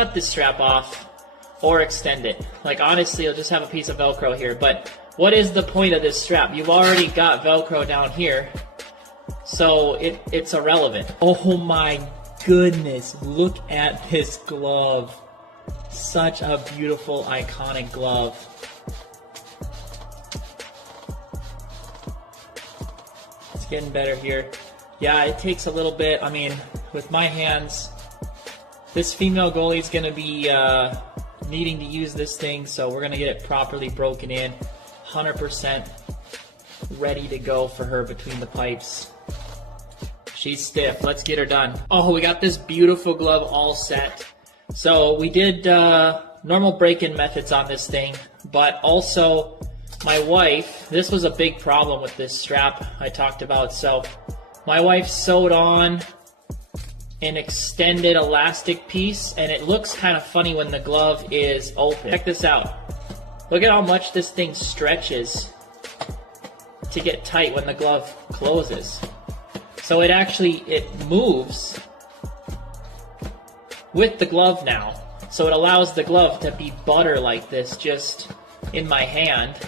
cut this strap off or extend it. Like honestly, you'll just have a piece of Velcro here, but what is the point of this strap? You've already got Velcro down here, so it's irrelevant. Oh my goodness, look at this glove. Such a beautiful, iconic glove. It's getting better here. Yeah, it takes a little bit. I mean, with my hands, this female goalie is going to be needing to use this thing, so we're going to get it properly broken in. 100% ready to go for her between the pipes. She's stiff. Let's get her done. Oh, we got this beautiful glove all set. So we did normal break-in methods on this thing, but also my wife, this was a big problem with this strap I talked about. So my wife sewed on an extended elastic piece, and it looks kind of funny when the glove is open. Check this out. Look at how much this thing stretches to get tight when the glove closes. So it moves with the glove now. So it allows the glove to be butter like this, just in my hand.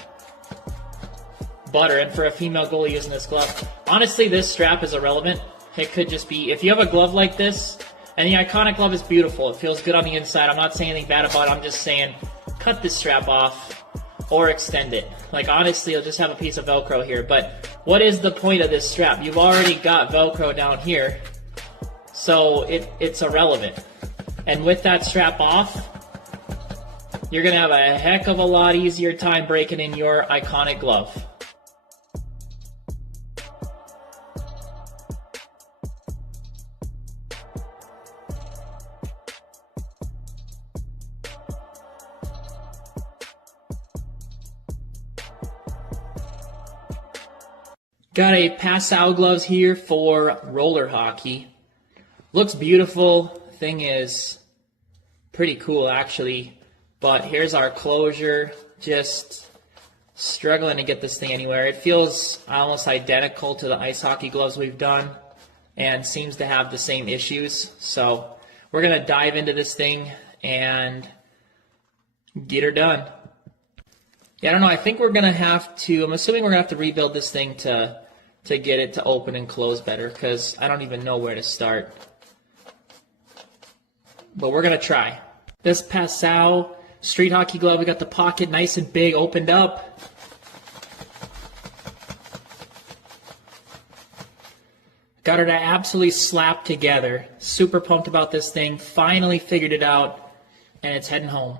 Butter. And for a female goalie using this glove, honestly, this strap is irrelevant. It could just be, if you have a glove like this, and the iconic glove is beautiful, it feels good on the inside, I'm not saying anything bad about it, I'm just saying, cut this strap off or extend it. Like honestly, you'll just have a piece of Velcro here, but what is the point of this strap? You've already got Velcro down here, so it's irrelevant. And with that strap off, you're gonna have a heck of a lot easier time breaking in your iconic glove. Got a Passau gloves here for roller hockey. Looks beautiful. Thing is pretty cool actually. But here's our closure. Just struggling to get this thing anywhere. It feels almost identical to the ice hockey gloves we've done and seems to have the same issues. So we're going to dive into this thing and get her done. Yeah, I don't know. I think we're going to have to, I'm assuming we're going to have to rebuild this thing to get it to open and close better, because I don't even know where to start. But we're going to try. This Passau street hockey glove, we got the pocket nice and big, opened up. Got her to absolutely slap together. Super pumped about this thing. Finally figured it out, and it's heading home.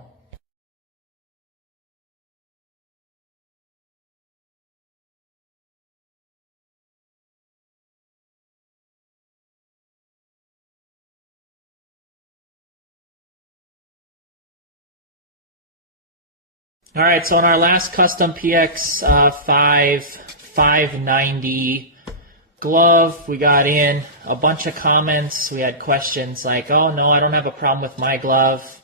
All right, so on our last custom PX 590 glove, we got in a bunch of comments. We had questions like, oh no, I don't have a problem with my glove.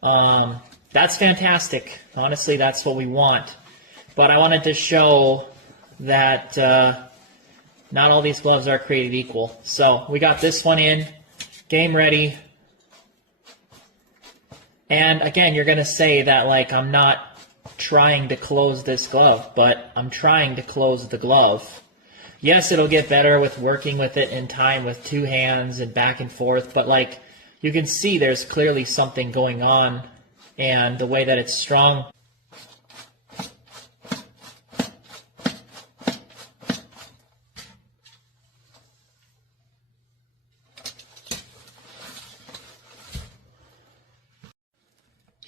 That's fantastic. Honestly, that's what we want. But I wanted to show that not all these gloves are created equal. So we got this one in, game ready. And again, you're going to say that like I'm not trying to close this glove, but I'm trying to close the glove. Yes, it'll get better with working with it in time with two hands and back and forth, but like you can see there's clearly something going on, and the way that it's strung.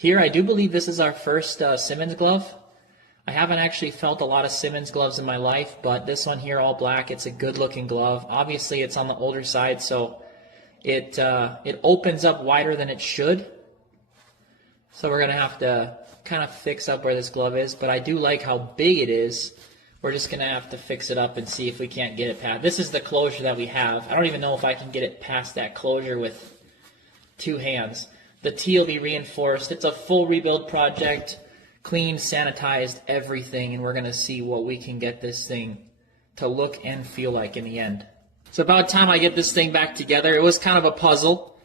Here, I do believe this is our first Simmons glove. I haven't actually felt a lot of Simmons gloves in my life, but this one here, all black, it's a good-looking glove. Obviously, it's on the older side, so it opens up wider than it should. So we're going to have to kind of fix up where this glove is, but I do like how big it is. We're just going to have to fix it up and see if we can't get it past. This is the closure that we have. I don't even know if I can get it past that closure with two hands. The T will be reinforced. It's a full rebuild project, cleaned, sanitized, everything, and we're going to see what we can get this thing to look and feel like in the end. It's about time I get this thing back together. It was kind of a puzzle,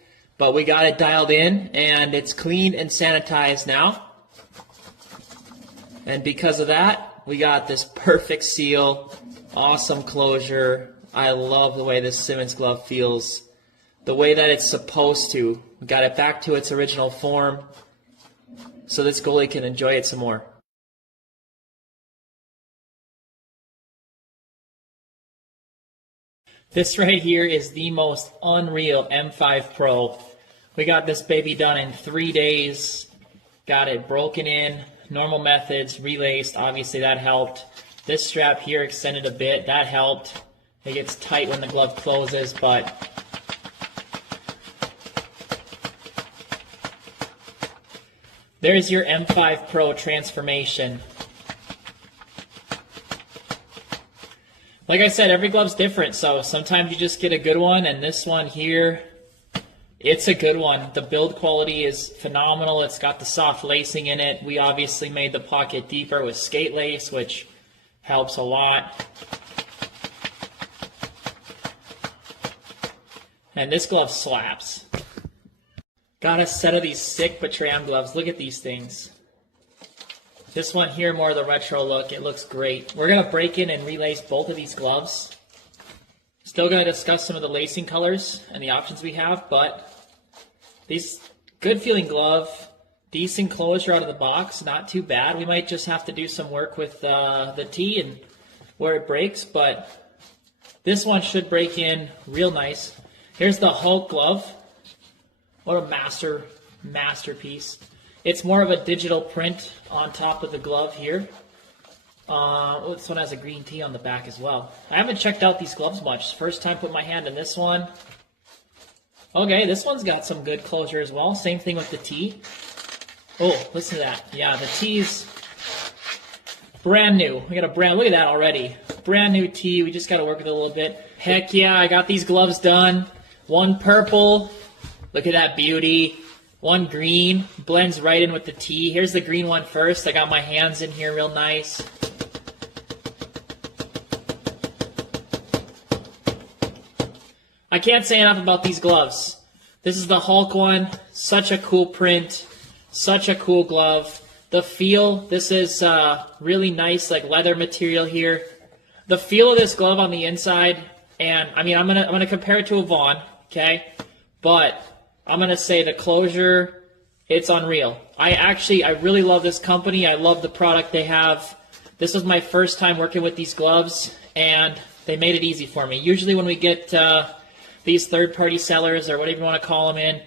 but we got it dialed in, and it's clean and sanitized now. And because of that, we got this perfect seal, awesome closure. I love the way this Simmons glove feels, the way that it's supposed to. We got it back to its original form so this goalie can enjoy it some more. This right here is the most unreal M5 Pro. We got this baby done in 3 days. Got it broken in, normal methods, relaced, obviously that helped. This strap here extended a bit, that helped. It gets tight when the glove closes, but there's your M5 Pro transformation. Like I said, every glove's different, so sometimes you just get a good one, and this one here, it's a good one. The build quality is phenomenal. It's got the soft lacing in it. We obviously made the pocket deeper with skate lace, which helps a lot. And this glove slaps. Got a set of these sick Patram gloves. Look at these things. This one here, more of the retro look. It looks great. We're going to break in and relace both of these gloves. Still going to discuss some of the lacing colors and the options we have, but these good feeling glove, decent closure out of the box, not too bad. We might just have to do some work with the T and where it breaks, but this one should break in real nice. Here's the Hulk glove. What a masterpiece. It's more of a digital print on top of the glove here. This one has a green T on the back as well. I haven't checked out these gloves much. First time put my hand in this one. Okay, this one's got some good closure as well. Same thing with the T. Oh, listen to that. Yeah, the T's brand new. We got a brand, look at that already. Brand new T. We just got to work with it a little bit. Heck yeah, I got these gloves done. One purple. Look at that beauty. One green, blends right in with the T. Here's the green one first. I got my hands in here real nice. I can't say enough about these gloves. This is the Hulk one. Such a cool print. Such a cool glove. The feel, this is really nice, like leather material here. The feel of this glove on the inside, and I mean, I'm gonna compare it to a Vaughn, okay? But I'm going to say the closure, it's unreal. I really love this company. I love the product they have. This was my first time working with these gloves, and they made it easy for me. Usually when we get these third-party sellers, or whatever you want to call them in,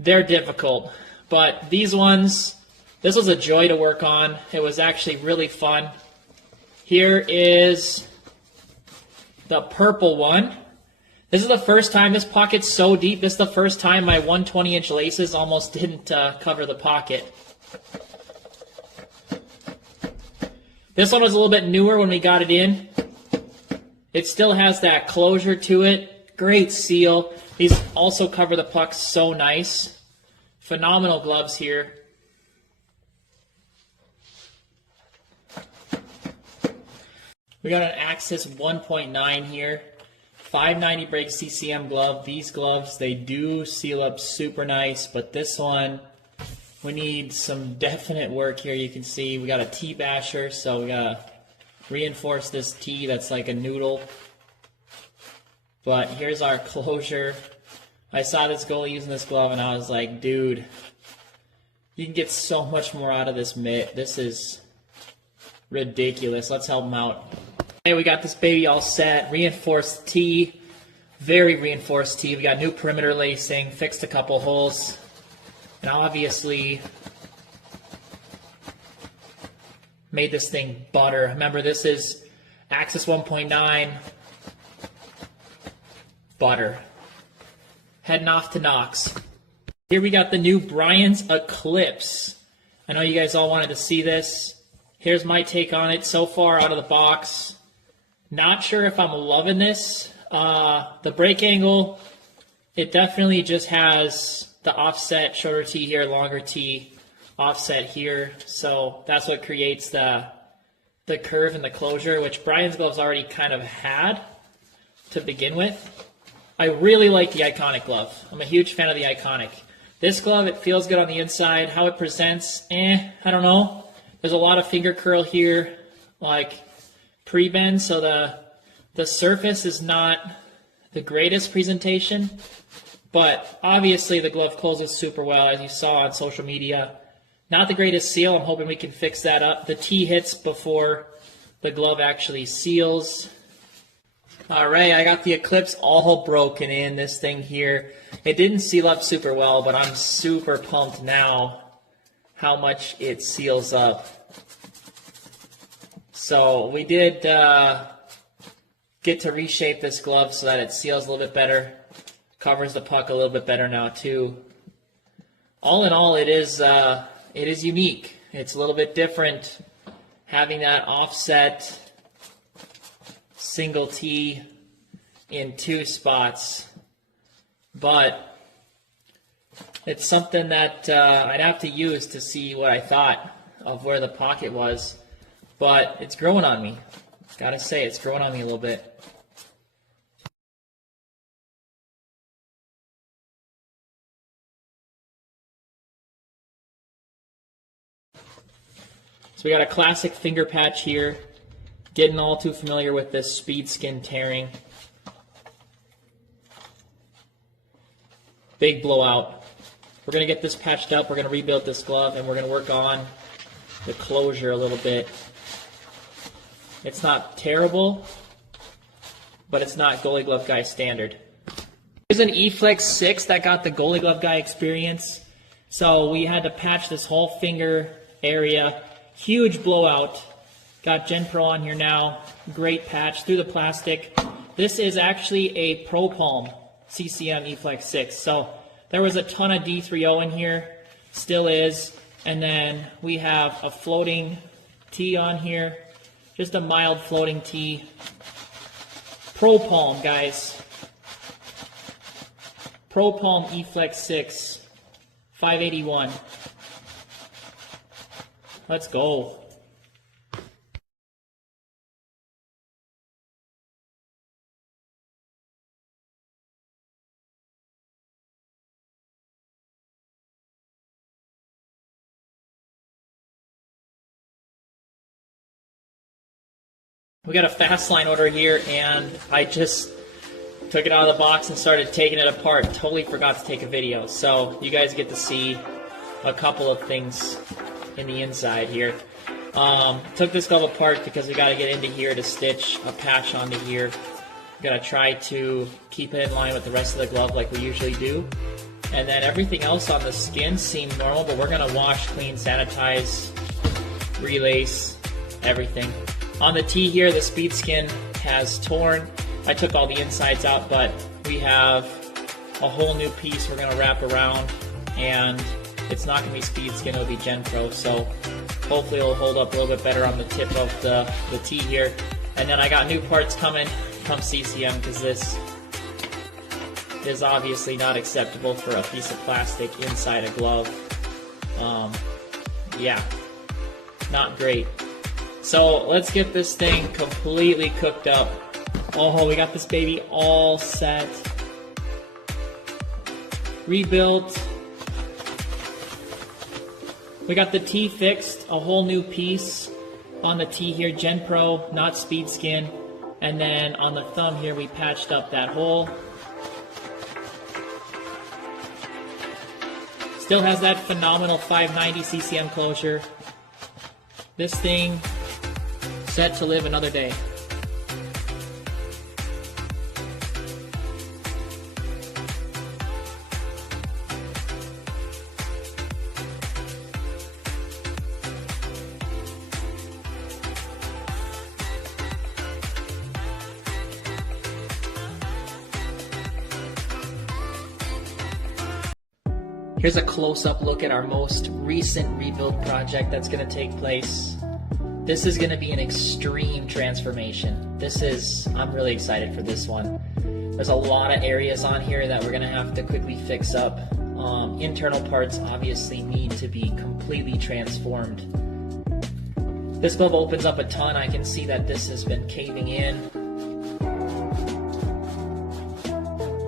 they're difficult. But these ones, this was a joy to work on. It was actually really fun. Here is the purple one. This is the first time, this pocket's so deep, this is the first time my 120-inch laces almost didn't cover the pocket. This one was a little bit newer when we got it in. It still has that closure to it. Great seal. These also cover the puck so nice. Phenomenal gloves here. We got an Axis 1.9 here. 590 brake CCM glove. These gloves, they do seal up super nice, but this one, we need some definite work here. You can see we got a T basher, so we gotta reinforce this T that's like a noodle. But here's our closure. I saw this goalie using this glove and I was like, dude, you can get so much more out of this mitt. This is ridiculous. Let's help him out. Okay, we got this baby all set. Reinforced T, very reinforced T. We got new perimeter lacing, fixed a couple holes, and obviously made this thing butter. Remember, this is Axis 1.9 butter. Heading off to Knox. Here we got the new Brian's Eclipse. I know you guys all wanted to see this. Here's my take on it so far out of the box. Not sure if I'm loving this. The break angle, it definitely just has the offset, shorter T here, longer T, offset here. So that's what creates the curve and the closure, which Brian's gloves already kind of had to begin with. I really like the Iconic glove. I'm a huge fan of the Iconic. This glove, it feels good on the inside. How it presents, I don't know. There's a lot of finger curl here, like pre-bend, so the surface is not the greatest presentation, but obviously the glove closes super well, as you saw on social media. Not the greatest seal. I'm hoping we can fix that up. The T hits before the glove actually seals. All right, I got the Eclipse all broken in, this thing here. It didn't seal up super well, but I'm super pumped now how much it seals up. So we did get to reshape this glove so that it seals a little bit better, covers the puck a little bit better now too. All in all, it is unique. It's a little bit different having that offset single T in two spots, but it's something that I'd have to use to see what I thought of where the pocket was, but it's growing on me. Gotta say, it's growing on me a little bit. So we got a classic finger patch here. Getting all too familiar with this speed skin tearing. Big blowout. We're going to get this patched up. We're going to rebuild this glove, and we're going to work on the closure a little bit. It's not terrible, but it's not Goalie Glove Guy standard. Here's an E-Flex 6 that got the Goalie Glove Guy experience. So we had to patch this whole finger area. Huge blowout. Got Gen Pro on here now. Great patch through the plastic. This is actually a Pro Palm CCM E-Flex 6. So there was a ton of D3O in here. Still is. And then we have a floating T on here. Just a mild floating T. Pro Palm, guys. Pro Palm E-Flex 6. 581. Let's go. We got a fast line order here, and I just took it out of the box and started taking it apart. Totally forgot to take a video, so you guys get to see a couple of things in the inside here. Took this glove apart because we got to get into here to stitch a patch onto here. Gonna try to keep it in line with the rest of the glove like we usually do. And then everything else on the skin seemed normal, but we're gonna wash, clean, sanitize, relace, everything. On the T here, the speed skin has torn. I took all the insides out, but we have a whole new piece we're gonna wrap around, and it's not gonna be speed skin, it'll be Gen Pro, so hopefully it'll hold up a little bit better on the tip of the T here. And then I got new parts coming from CCM, because this is obviously not acceptable for a piece of plastic inside a glove. Yeah, not great. So let's get this thing completely cooked up. Oh, we got this baby all set. Rebuilt. We got the T fixed, a whole new piece on the T here, Gen Pro, not speed skin. And then on the thumb here, we patched up that hole. Still has that phenomenal 590 CCM closure. This thing set to live another day. Here's a close-up look at our most recent rebuild project that's going to take place. This is going to be an extreme transformation. I'm really excited for this one. There's a lot of areas on here that we're going to have to quickly fix up. Internal parts obviously need to be completely transformed. This glove opens up a ton. I can see that this has been caving in.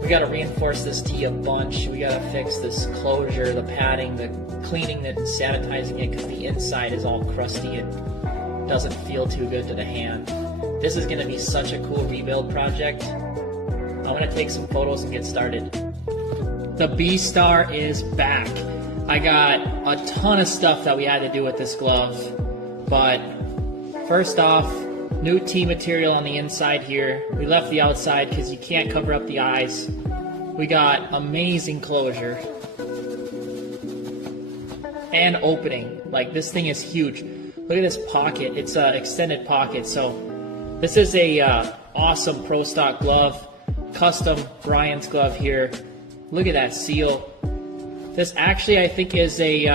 We gotta reinforce this tee a bunch. We gotta fix this closure, the padding, the cleaning it and sanitizing it, because the inside is all crusty and doesn't feel too good to the hand. This is gonna be such a cool rebuild project. I'm gonna take some photos and get started. The B-Star is back. I got a ton of stuff that we had to do with this glove, but first off, new tee material on the inside here. We left the outside because you can't cover up the eyes. We got amazing closure and opening. Like, this thing is huge. Look at this pocket. It's an extended pocket. So this is a awesome pro stock glove, custom Brian's glove here. Look at that seal. This actually, I think, is a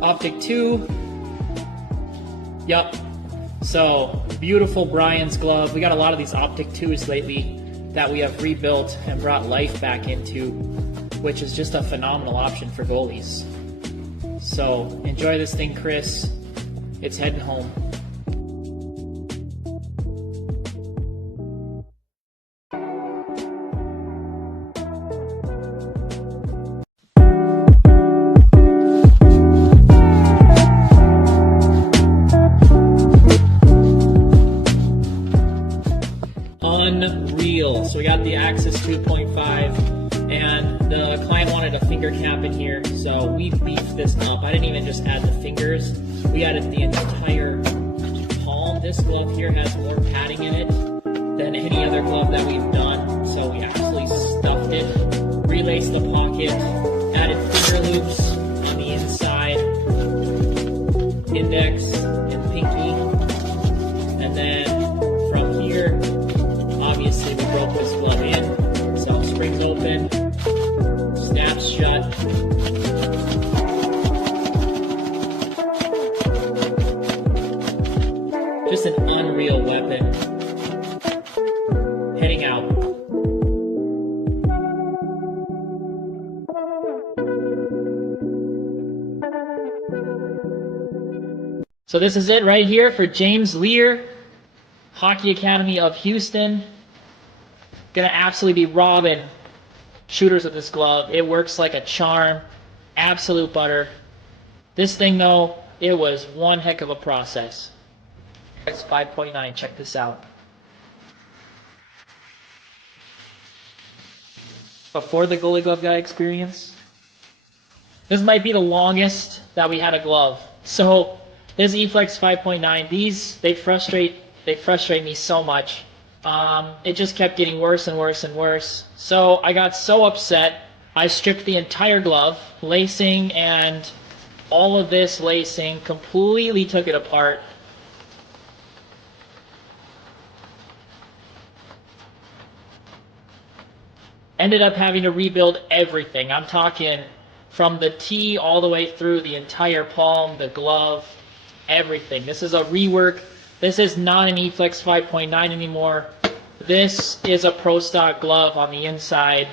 Optic 2. Yup. So, beautiful Brian's glove. We got a lot of these Optic 2s lately that we have rebuilt and brought life back into, which is just a phenomenal option for goalies. So, enjoy this thing, Chris. It's heading home. Unreal. So we got the Axis 2.5 and the client wanted a finger cap in here, so we beefed this up. I didn't even just add the fingers, we added the entire palm. This glove here has more padding in it than any other glove that we've done, so we actually stuffed it, relaced the pocket, added finger loops on the inside, index and pinky, and then from here, obviously we broke this glove in, so springs open, snaps shut. Just an unreal weapon. Heading out. So this is it right here for James Lear, Hockey Academy of Houston. Gonna absolutely be robbing shooters with this glove. It works like a charm. Absolute butter. This thing though, it was one heck of a process. It's 5.9, check this out. Before the Goalie Glove Guy experience, this might be the longest that we had a glove. So this E-Flex 5.9, these, they frustrate me so much. It just kept getting worse and worse and worse. So I got so upset, I stripped the entire glove, lacing and all of this lacing, completely took it apart. Ended up having to rebuild everything. I'm talking from the tee all the way through the entire palm, the glove, everything. This is a rework. This is not an E-Flex 5.9 anymore. This is a pro stock glove on the inside.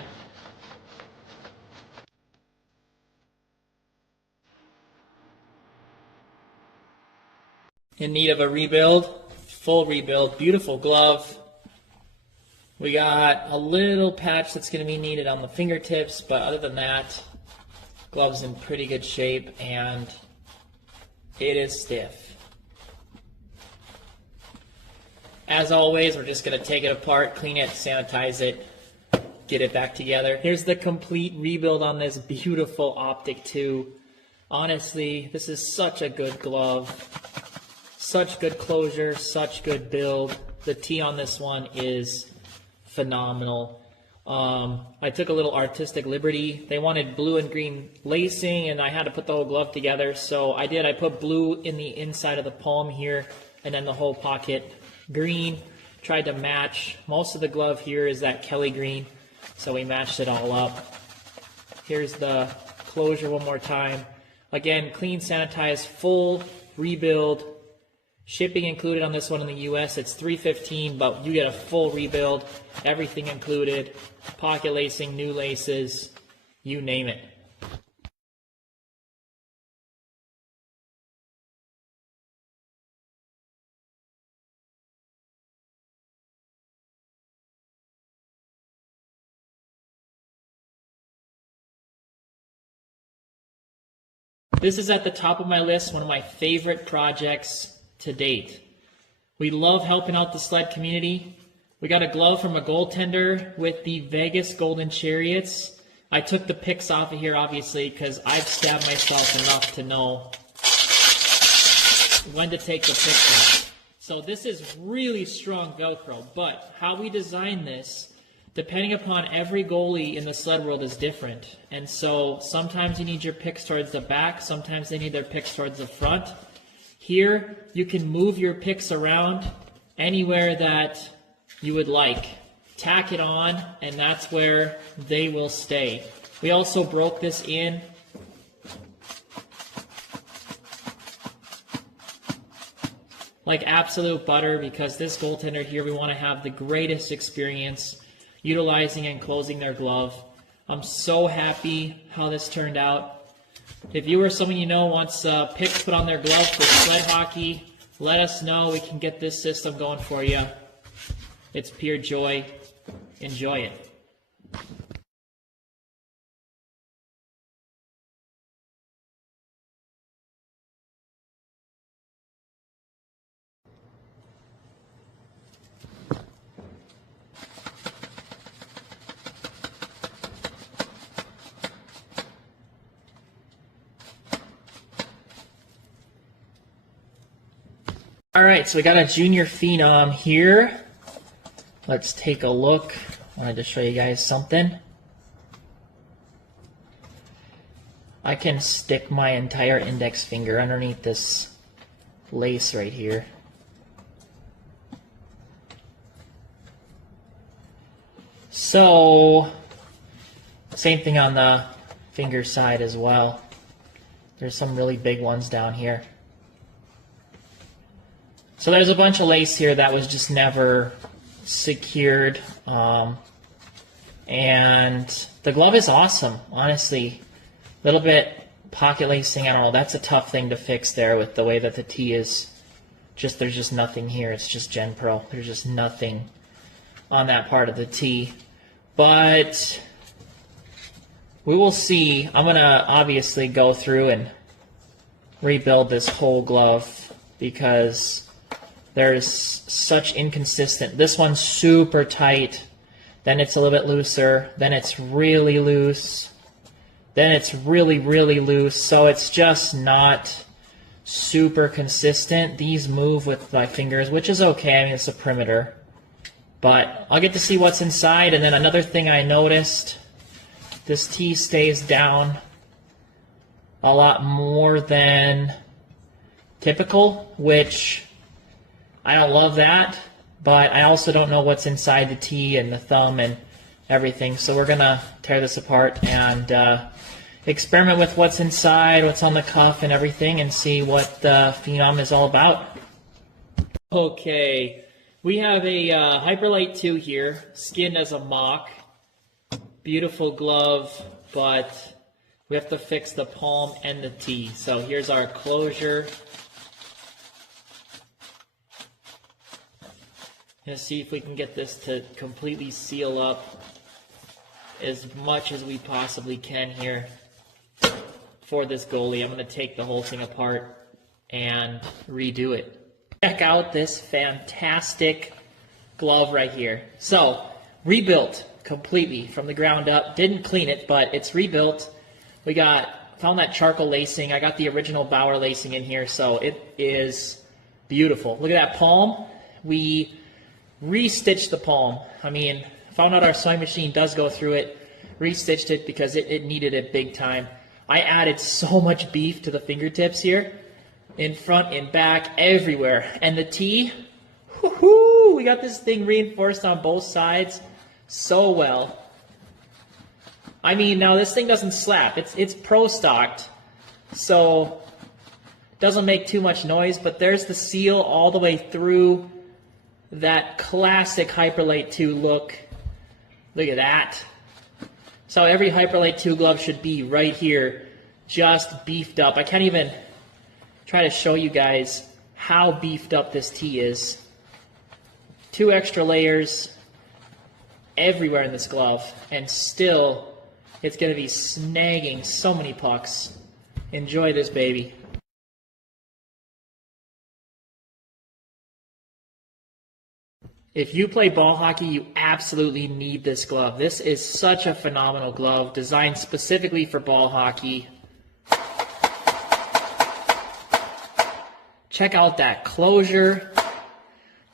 In need of a rebuild, full rebuild, beautiful glove. We got a little patch that's going to be needed on the fingertips, but other than that, glove's in pretty good shape and it is stiff. As always, we're just going to take it apart, clean it, sanitize it, get it back together. Here's the complete rebuild on this beautiful Optic 2. Honestly, this is such a good glove. Such good closure, such good build. The tee on this one is phenomenal. I took a little artistic liberty. They wanted blue and green lacing, and I had to put the whole glove together, so I did. I put blue in the inside of the palm here, and then the whole pocket green. Tried to match. Most of the glove here is that Kelly green, so we matched it all up. Here's the closure one more time. Again, clean, sanitized, full rebuild. Shipping included on this one in the US, it's $315, but you get a full rebuild, everything included, pocket lacing, new laces, you name it. This is at the top of my list, one of my favorite projects to date. We love helping out the sled community. We got a glove from a goaltender with the Vegas Golden Chariots. I took the pics off of here, obviously, because I've stabbed myself enough to know when to take the picture. So this is really strong Velcro, but how we design this, depending upon every goalie in the sled world, is different. And so sometimes you need your picks towards the back, sometimes they need their picks towards the front. Here, you can move your picks around anywhere that you would like. Tack it on, and that's where they will stay. We also broke this in like absolute butter, because this goaltender here, we want to have the greatest experience utilizing and closing their glove. I'm so happy how this turned out. If you or someone you know wants picks put on their glove for sled hockey, let us know. We can get this system going for you. It's pure joy. Enjoy it. All right, so we got a junior Phenom here. Let's take a look. I wanted to show you guys something. I can stick my entire index finger underneath this lace right here. So, same thing on the finger side as well. There's some really big ones down here. So there's a bunch of lace here that was just never secured. And the glove is awesome, honestly. A little bit pocket lacing, I don't know, that's a tough thing to fix there with the way that the T is. There's just nothing here, it's just Gen Pro. There's just nothing on that part of the T. But we will see. I'm gonna obviously go through and rebuild this whole glove because there's such inconsistent. This one's super tight, then it's a little bit looser, then it's really loose, then it's really, really loose. So it's just not super consistent. These move with my fingers, which is okay. I mean, it's a perimeter. But I'll get to see what's inside. And then another thing I noticed, this T stays down a lot more than typical, which I don't love that, but I also don't know what's inside the T and the thumb and everything. So we're gonna tear this apart and experiment with what's inside, what's on the cuff and everything, and see what the Phenom is all about. Okay, we have a Hyperlite 2 here, skinned as a mock. Beautiful glove, but we have to fix the palm and the T. So here's our closure. Gonna see if we can get this to completely seal up as much as we possibly can here for this goalie. I'm gonna take the whole thing apart and redo it. Check out this fantastic glove right here. So, rebuilt completely from the ground up. Didn't clean it, but it's rebuilt. We found that charcoal lacing. I got the original Bauer lacing in here, so it is beautiful. Look at that palm. We restitched the palm. I mean, found out our sewing machine does go through it. Restitched it because it needed it big time. I added so much beef to the fingertips here. In front, in back, everywhere. And the T, whoo-hoo, we got this thing reinforced on both sides so well. I mean, now this thing doesn't slap. It's pro stocked, so it doesn't make too much noise, but there's the seal all the way through. That classic Hyperlite 2 look. Look at that. So every Hyperlite 2 glove should be right here, just beefed up. I can't even try to show you guys how beefed up this T is. 2 extra layers everywhere in this glove, and still it's going to be snagging so many pucks enjoy this baby. If you play ball hockey, you absolutely need this glove. This is such a phenomenal glove, designed specifically for ball hockey. Check out that closure.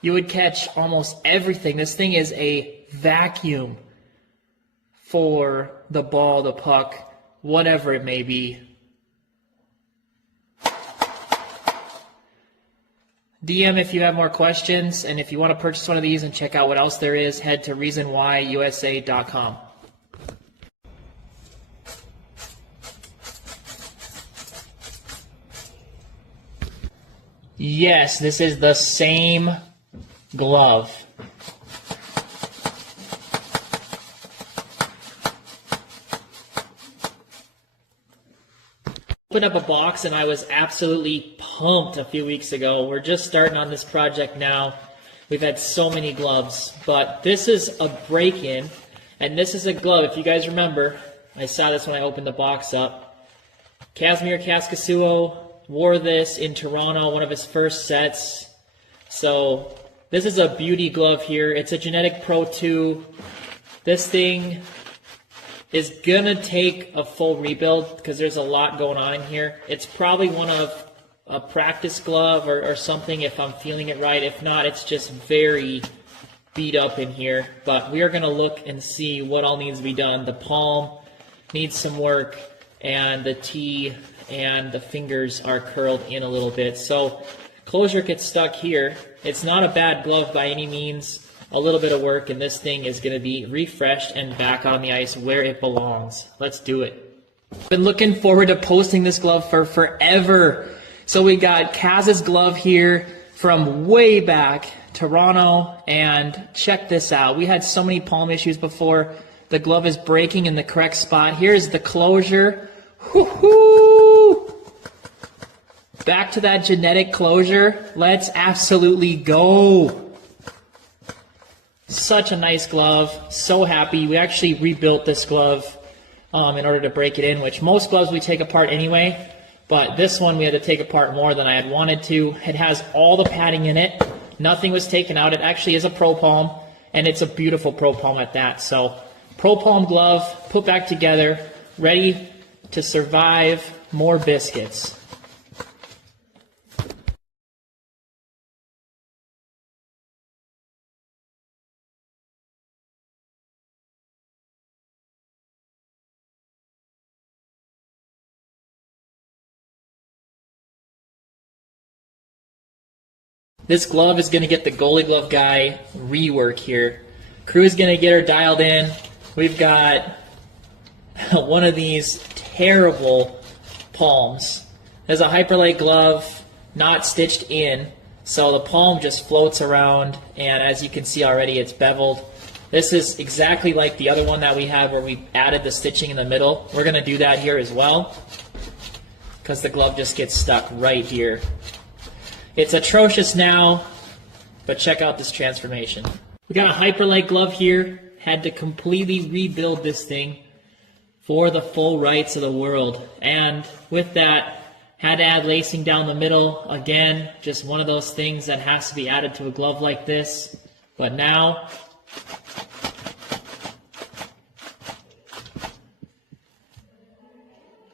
You would catch almost everything. This thing is a vacuum for the ball, the puck, whatever it may be. DM if you have more questions, and if you want to purchase one of these and check out what else there is, head to reasonwhyusa.com. Yes, this is the same glove. Opened up a box and I was absolutely pumped a few weeks ago. We're just starting on this project now. We've had so many gloves, but this is a break-in, and this is a glove. If you guys remember, I saw this when I opened the box up. Casimir Kaskasuo wore this in Toronto, one of his first sets. So this is a beauty glove here. It's a Genetic Pro 2. This thing is gonna take a full rebuild because there's a lot going on in here. It's probably one of a practice glove or something if I'm feeling it right. If not, it's just very beat up in here. But we are gonna look and see what all needs to be done. The palm needs some work, and the T and the fingers are curled in a little bit. So closure gets stuck here. It's not a bad glove by any means. A little bit of work, and this thing is going to be refreshed and back on the ice where it belongs. Let's do it. Been looking forward to posting this glove for forever. So we got Kaz's glove here from way back, Toronto, and check this out. We had so many palm issues before. The glove is breaking in the correct spot. Here's the closure. Woohoo! Back to that genetic closure. Let's absolutely go. Such a nice glove. So happy. We actually rebuilt this glove in order to break it in, which most gloves we take apart anyway, but this one we had to take apart more than I had wanted to. It has all the padding in it. Nothing was taken out. It actually is a Pro Palm, and it's a beautiful Pro Palm at that. So Pro Palm glove, put back together, ready to survive more biscuits. This glove is going to get the goalie glove guy rework here. Crew's going to get her dialed in. We've got one of these terrible palms. There's a Hyperlite glove, not stitched in, so the palm just floats around, and as you can see already, it's beveled. This is exactly like the other one that we have where we added the stitching in the middle. We're going to do that here as well, because the glove just gets stuck right here. It's atrocious now, but check out this transformation. We got a Hyperlite glove here. Had to completely rebuild this thing for the full rights of the world. And with that, had to add lacing down the middle. Again, just one of those things that has to be added to a glove like this. But now,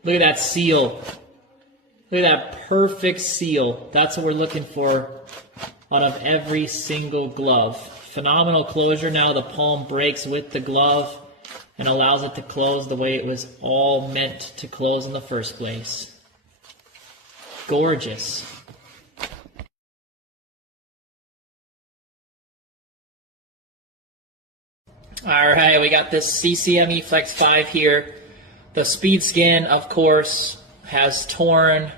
look at that seal. Look at that perfect seal. That's what we're looking for out of every single glove. Phenomenal closure now. The palm breaks with the glove and allows it to close the way it was all meant to close in the first place. Gorgeous. All right, we got this CCM E-Flex 5 here. The speed skin, of course, has torn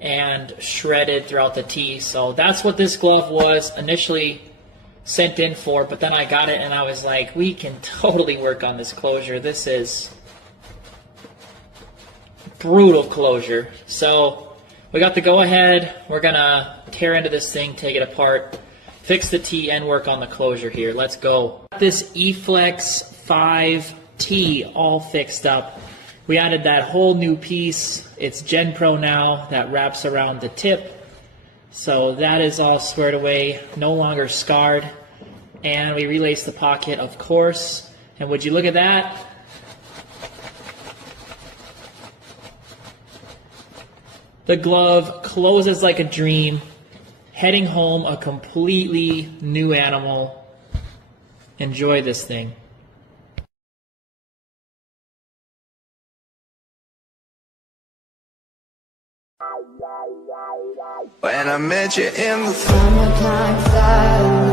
and shredded throughout the T. So that's what this glove was initially sent in for, but then I got it and I was like, we can totally work on this closure. This is brutal closure. So we got the go ahead. We're gonna tear into this thing, take it apart, fix the T, and work on the closure here. Let's go. This E-Flex 5T all fixed up. We added that whole new piece. It's Gen Pro now that wraps around the tip. So that is all squared away, no longer scarred. And we relace the pocket, of course. And would you look at that? The glove closes like a dream, heading home a completely new animal. Enjoy this thing. When I met you in the summertime,